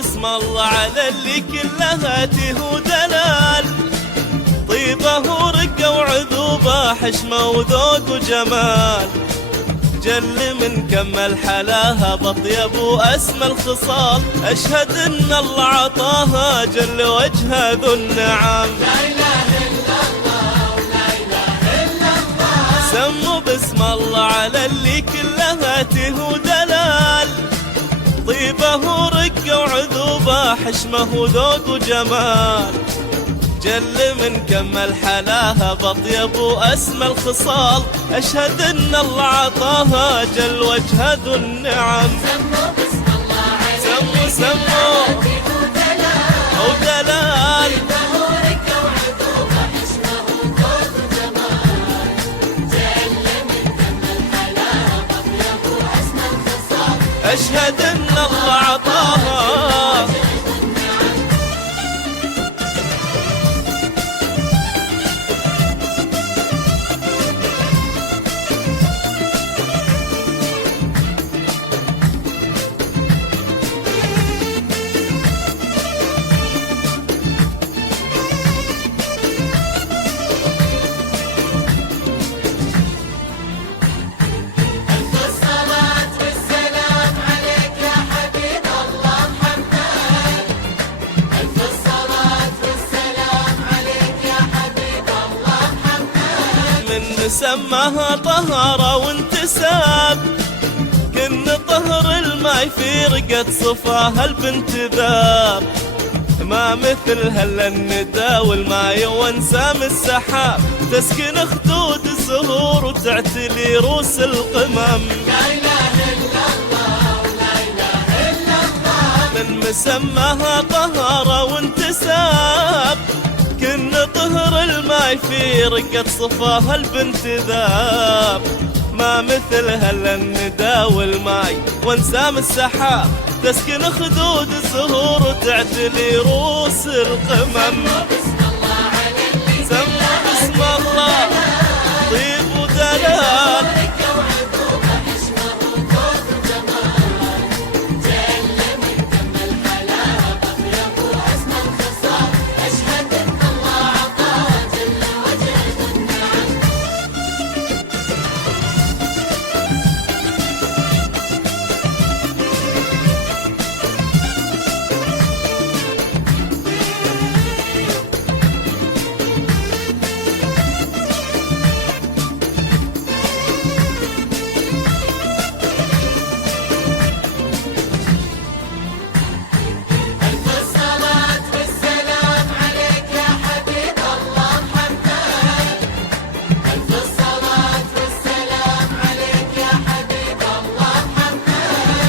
باسم الله على اللي كلها تهو دلال، طيبة ورقة وعذوبة حشمة وذوق وجمال، جل من كمل حلاها بطيب وأسمى الخصال، أشهد إن الله عطاها جل وجهه ذو النعم. لا إله إلا الله ولا إله إلا الله. سموا باسم الله على اللي كلها تهو دلال، طيبة ورقة وعذوبة حشمة وذوق وجمال، جل من كمل حلاها بطيب وأسمى الخصال، أشهد إن الله عطاها جل وجهه ذو النعم. سموا باسم الله على سموا ودلال، طيبة ورقة وعذوبة حشمة وذوق وجمال، جل من كمل حلاها بطيب وأسمى الخصال، أشهد إن الله عطاها. سماها طهارة وانتساب، كن طهر الماي في رقة صفاها البنت ذاب، ما مثلها الا الندى والماي وانسام السحاب، تسكن خدود الزهور وتعتلي روس القمم. لا إله إلا الله ولا إله إلا الله. من مسماها طهارة وانتساب، كن طهر الماي في رقة صفاها البنت ذاب، ما مثلها الا الندى والماي وانسام السحاب، تسكن خدود الزهور وتعتلي روس القمم. سموا باسم الله طيب ودلال،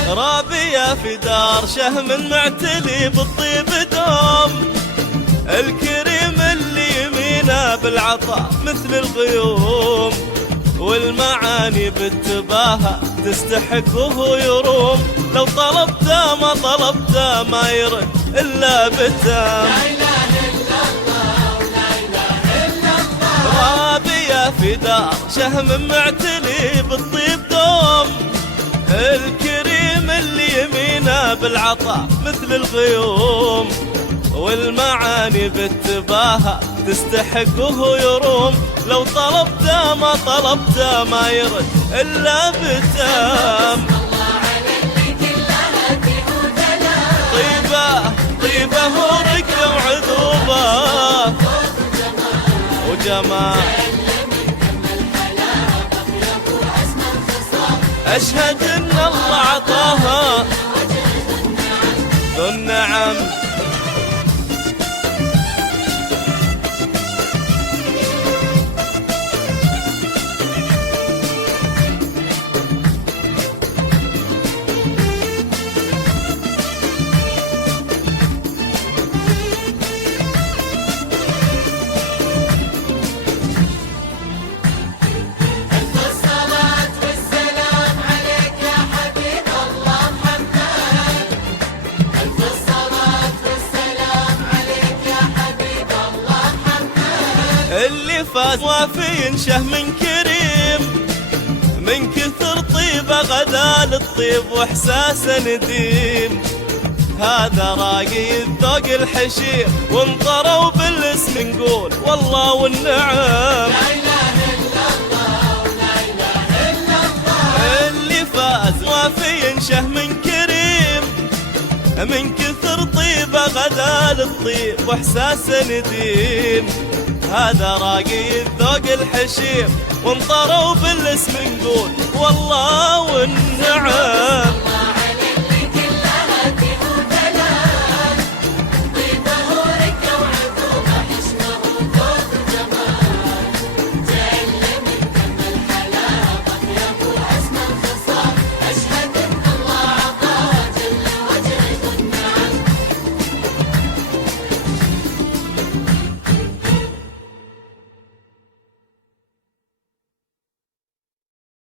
رابية في دار شهم معتلي بالطيب دوم، الكريم اللي يمينه بالعطاء مثل الغيوم، والمعاني بالتباهى تستحق وهو يروم، لو طلبته ما طلبته ما يرد إلا بتام. لا إله إلا الله ولا إله إلا الله. رابية في دار شهم معتلي بالطيب دوم، الكريم اللي يمينه بالعطاء مثل الغيوم، والمعاني بالتباهى تستحق وهو يروم، لو طلبته ما طلبته ما يرد إلا بتام. طيبة طيبة ورقة وعذوبة وجمال، أشهد إن الله عطاها ذو النعم. اللي فات وافي ينشه من كريم، من كثر طيبه غدا للطيب واحساسه نديم، هذا راقي الذوق الحشير وانطروا بالاسم نقول والله والنعم. لا إله إلا الله ولا إله إلا الله. اللي فاز وافي شهم كريم من كثر طيبه غدا للطيب واحساس نديم. هذا راقي الذوق الحشير وانطروا بالاسم نقول والله والنعم.